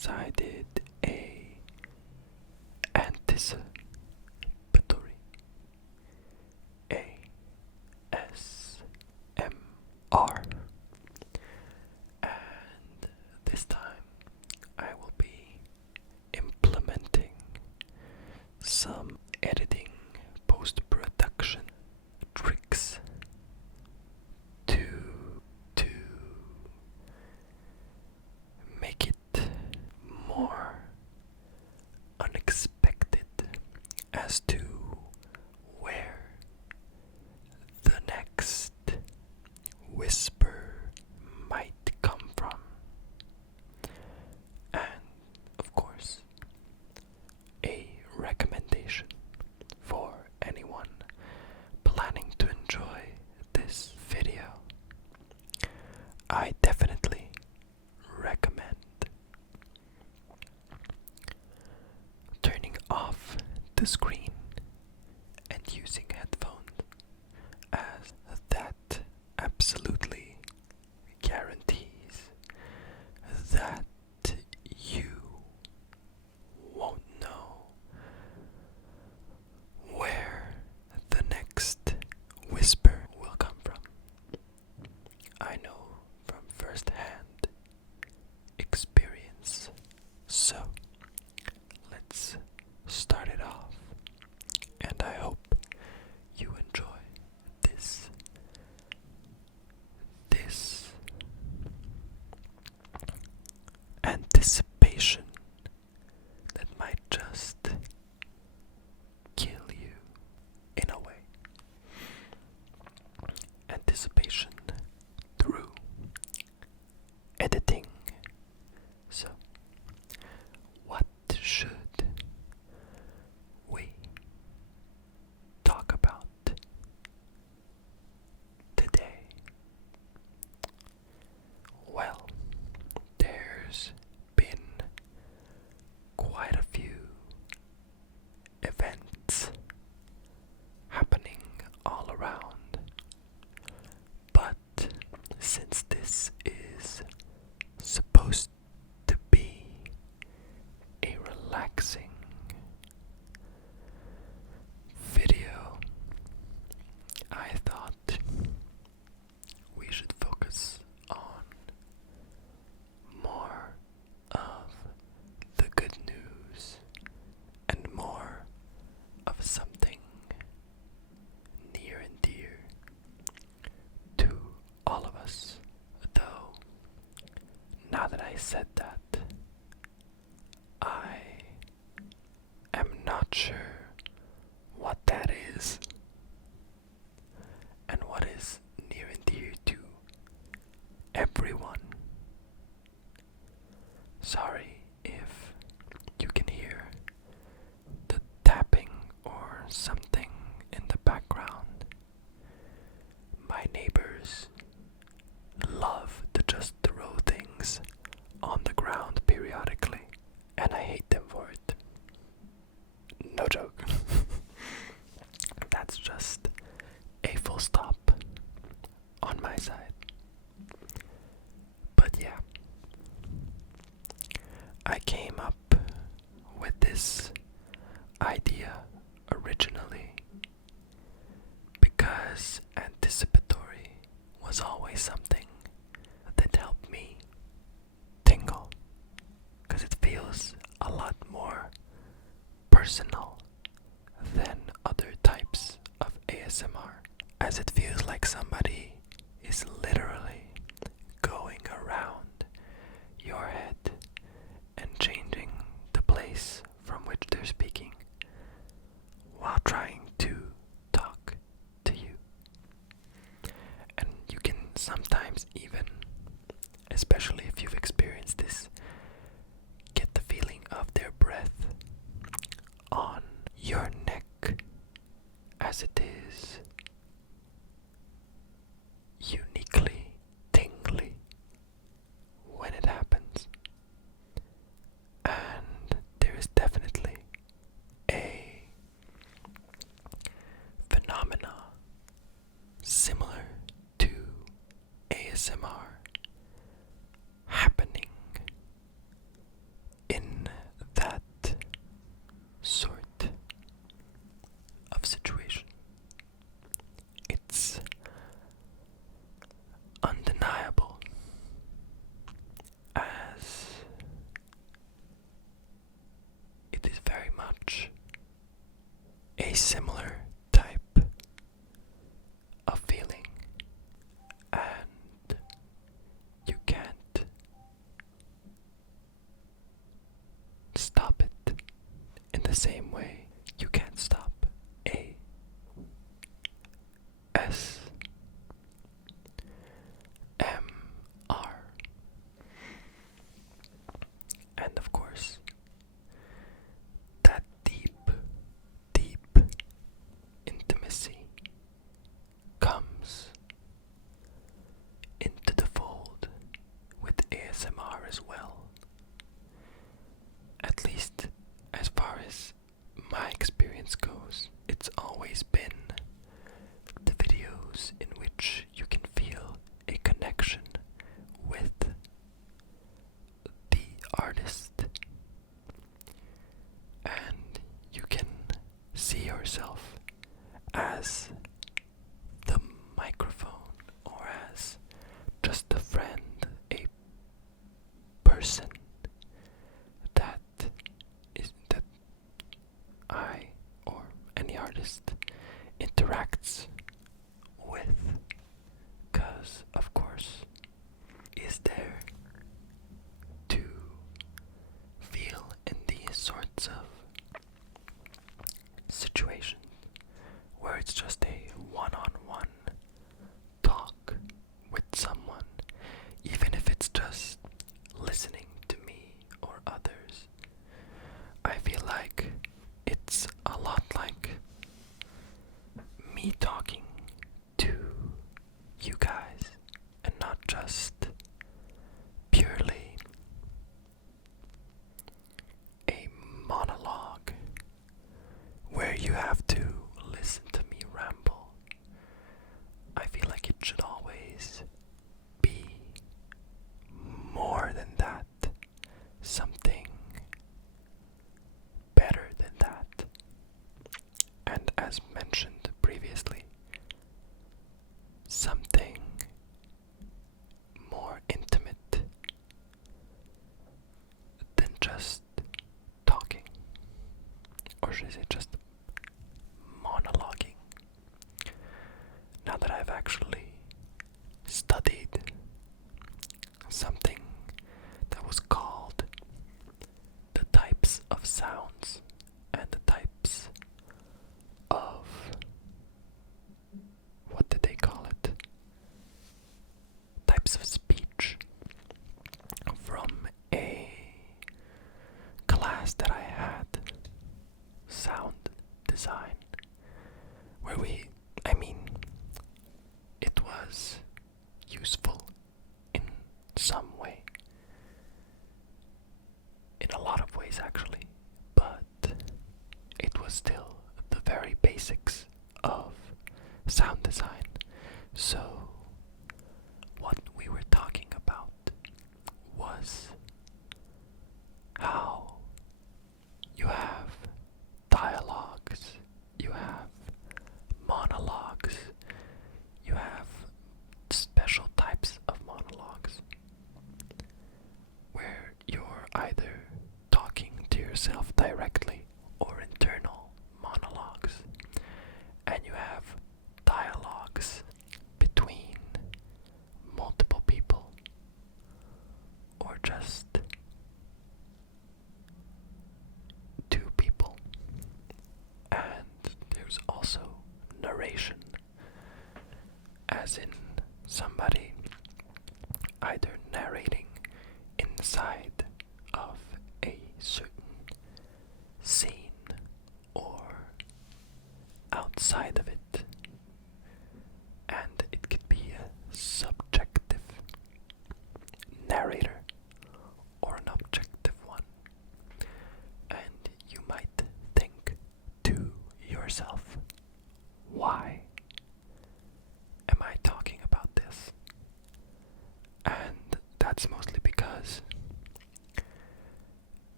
So I did a anticipatory ASMR, and this time I will be implementing some editing post-production tricks to make it more unexpected as to where the next whisper might come from. And of course, a recommendation for anyone planning to enjoy this video. I definitely recommend turning off the screen and using headphones, as that absolutely guarantees that you won't know where the next whisper will come from. I know from first-hand experience. So, let's start it off, and I hope you enjoy this anticipation that might just kill you in a way. Anticipation through editing. So, what should we talk about today? Well, there's been quite a few events happening all around, but since this is supposed to be a relaxing video, I thought we should focus on more of the good news and more of something near and dear to all of us. Though, now that I said that, I am not sure what that is and what is near and dear to everyone. Sorry if you can hear the tapping or something in the background. My neighbors love to just throw things on the ground periodically, and I hate them for it. No joke. That's just a full stop on my side. But yeah, I came up with this idea originally because anticipatory was always something that helped me tingle, because it feels a lot more personal than other types of ASMR, as it feels like somebody is literally going around your head and changing the place from which they're speaking while trying to talk to you. And you can sometimes even, especially if you've experienced this, get the feeling of their breath on your neck, as it is uniquely tingly when it happens. And there is definitely a phenomena similar to ASMR happening same way, you can't stop A S M R. And of course, that deep, deep intimacy comes into the fold with ASMR as well. At least as far as my experience goes, it's always been the videos in which you can feel a connection with the artist and you can see yourself as the microphone or as just a friend, a person that I or any artist interacts with, because of course is there to feel in these sorts of situations where it's just a one-on-one talk with someone, even if it's just listening to me or others. I feel like it's a lot like me talking to you guys and not just purely a monologue where you have to listen to me ramble. I feel like it should always be more than that, something better than that. And as mentioned previously, something more intimate than just talking, or should I say just monologuing. Now that I've actually studied something that was called the types of sounds and the types of, what did they call it? Types of speech from a class that I had, sound design, where it was useful in some way, in a lot of ways actually, but it was still the very basics of sound design. So what we were talking about was how you have dialogues, you have monologues, you have special types of monologues where you're either talking to yourself directly or internal monologues, and you have dialogues between multiple people or just two people. And there's also narration, as in somebody either narrating inside of a certain scene or outside of it, and it could be a subjective narrator or an objective one. And you might think to yourself, why am I talking about this? And that's mostly because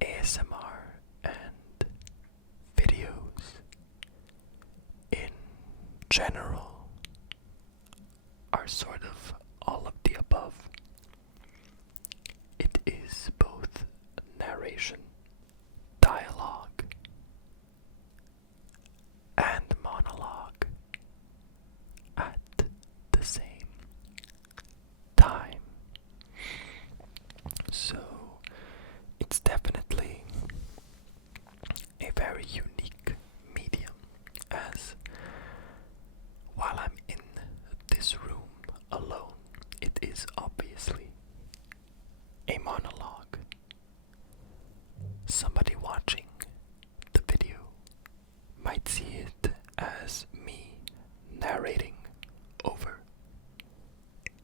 ASMR and videos in general are sort of all of the above. It is both narration, dialogue, and monologue at the same time. So it's definitely a very it is obviously a monologue. Somebody watching the video might see it as me narrating over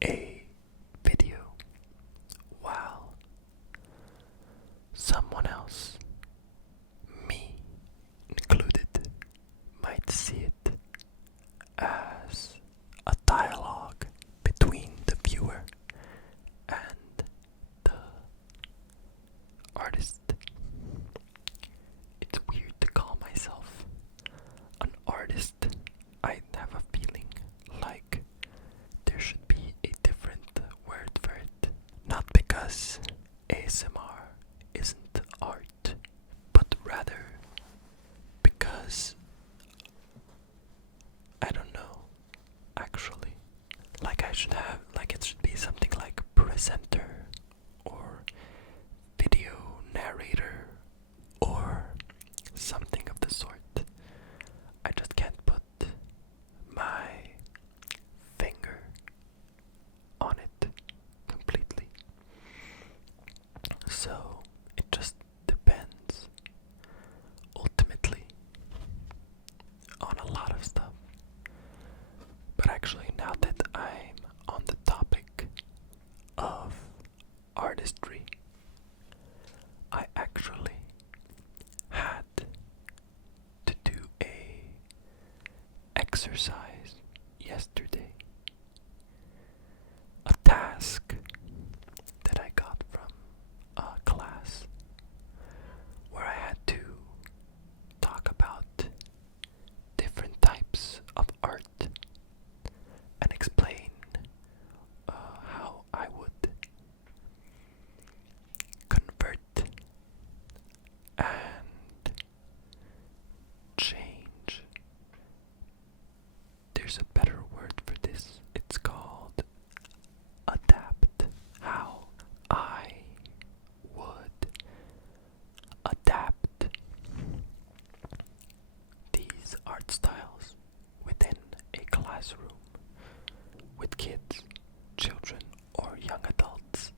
a video, while someone else, me included, might see it as a dialogue between the viewer and the artist. It's weird to call myself an artist. I have a feeling like there should be a different word for it. Not because ASMR isn't art, but rather because I don't know, actually. Like it should be something like presenter or video narrator or something of the sort. I just can't put my finger on it completely. So it just depends ultimately on a lot of stuff. But actually, now that I'm on the topic of artistry, I actually had to do a exercise yesterday, a task that I got from a class where I had to talk about different types of art and explain how I would convert and change. There's a better word for this. It's called adapt. How I would adapt these art styles within a classroom with kids, children, or young adults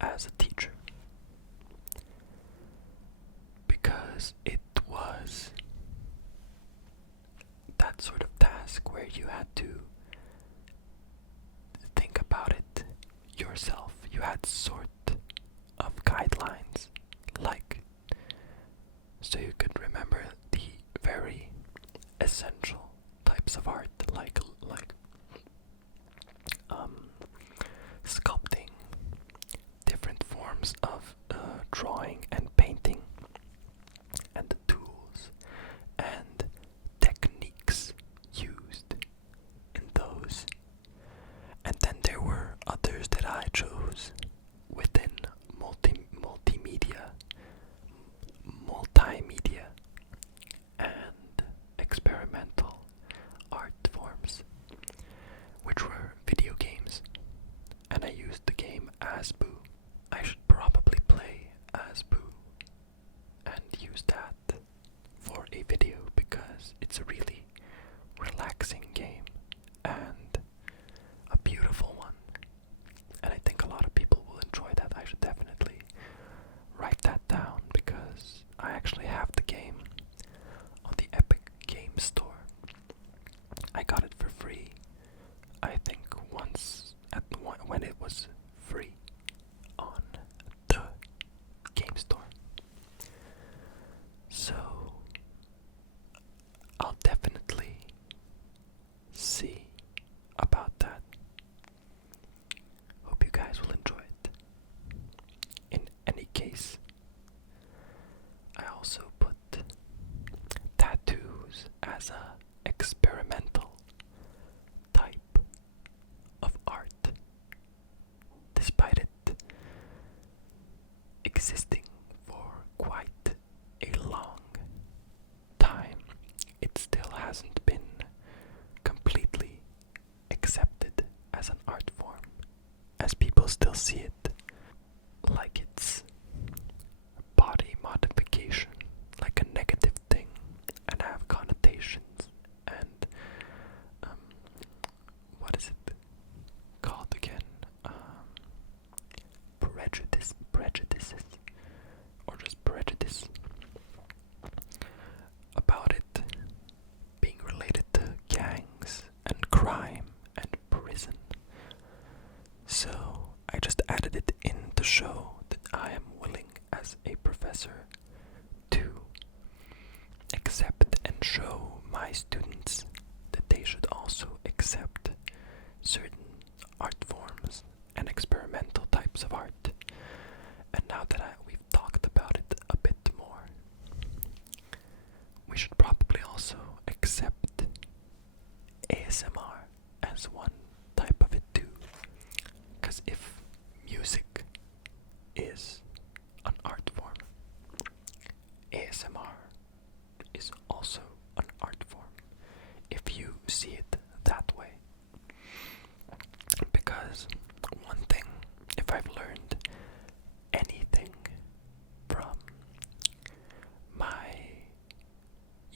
as a teacher. Because it was that sort of task where you had to think about it yourself. You had sort of guidelines, like, so you could remember the very essential types of art, like sculpting, different forms of drawing and painting, and the tools and techniques used in those. And then there were others that I chose within multimedia, and experimental art forms, which were video games. And I used the game Asboo. I should probably play Asboo and use that for a video because it's a really relaxing game and a beautiful one. And I think a lot of people will enjoy that. I should definitely write that down because I actually have the game on the Epic Game Store. I got it for free, I think once when it was free on the game store. So I'll definitely see about that. Hope you guys will enjoy it. In any case, I also put tattoos as a experimental type of art. Despite it existing for quite a long time, it still hasn't been completely accepted as an art form, as people still see it like it's body modification, like a negative thing, and have connotations and what is it called again? prejudices, or just prejudice about it being related to gangs and crime and prison. So I just added it in to show that I am willing as a professor to accept and show my students that they should also accept certain art forms and experimental types of art. And now that we've talked about it a bit more, we should probably also accept ASMR as one type of it too. Because if music is an art form, ASMR is also an art form, if you see it that way. Because one thing, if I've learned anything from my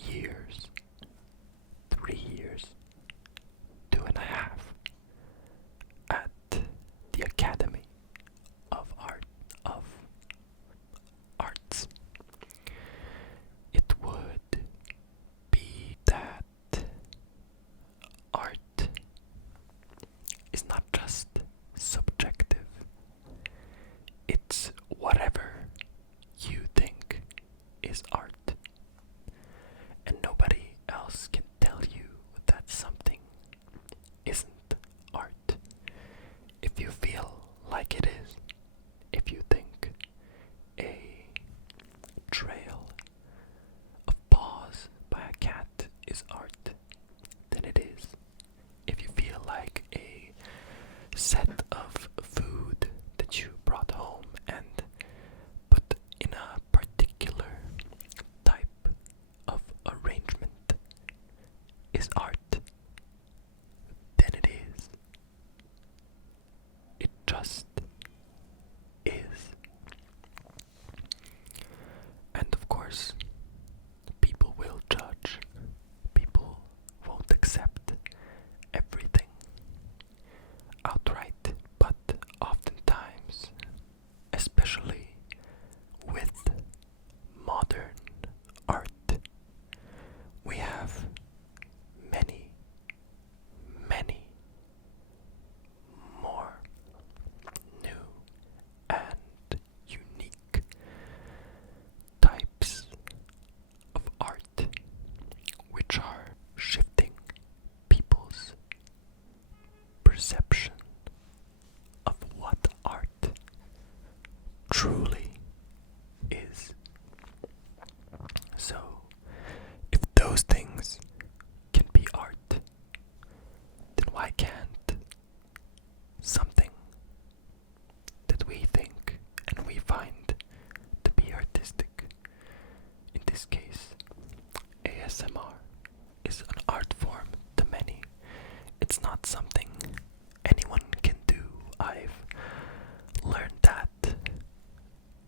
years, 3 years, 2.5 at the Academy of Arts, it would be that art is not just subjective. It's whatever you think is art. And nobody else can tell you that something isn't art. If you feel like it is, if you think a trail of paws by a cat is art, then it is. If you feel like a set of food that you brought home and put in a particular type of arrangement is art, then it is. It just is. And of course, people will judge. People won't accept everything outright, but oftentimes, especially with modern art, we have many, many more new and unique types of art which are shifting people's perception of what art truly is. So, if those things can be art, then why can't something that we think and we find to be artistic, in this case ASMR, is an art form to many? It's not something anyone can do. I've learned that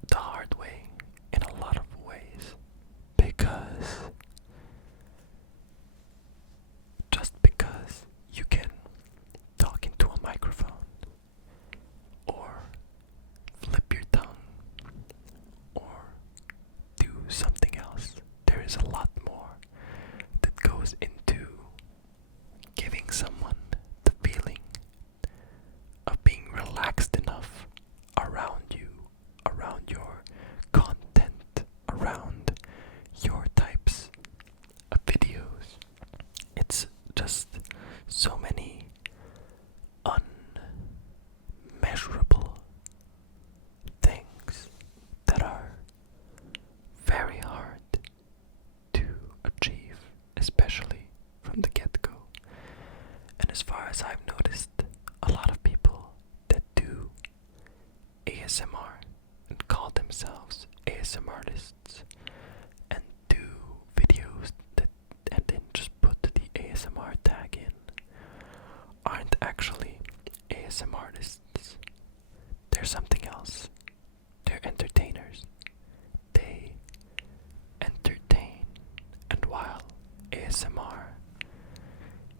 the hard way in a lot of ways, because just because you can talk into a microphone or flip your tongue or do something else, there is a lot more that goes into giving someone the feeling of being relaxed enough around you, around your content, around your types of videos. It's just so many unmeasurable things that are very hard to achieve, especially from the get-go. And as far as I've noticed, a lot of people that do ASMR and call themselves ASMR artists and do videos that and then just put the ASMR tag in aren't actually ASMR artists. They're something else. They're entertainers. They entertain. And while ASMR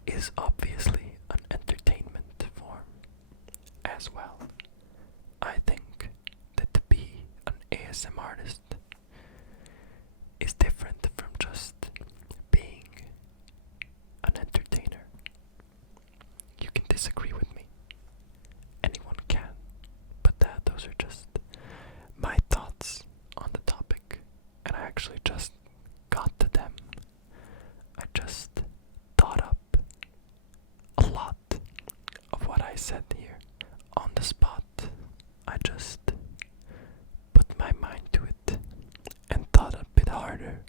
is obviously an entertainment form as well, I think ASM artist is different from just being an entertainer. You can disagree with me. Anyone can. But those are just my thoughts on the topic. And I actually just got to them. I just thought up a lot of what I said here on the spot. I just put my mind to it and thought a bit harder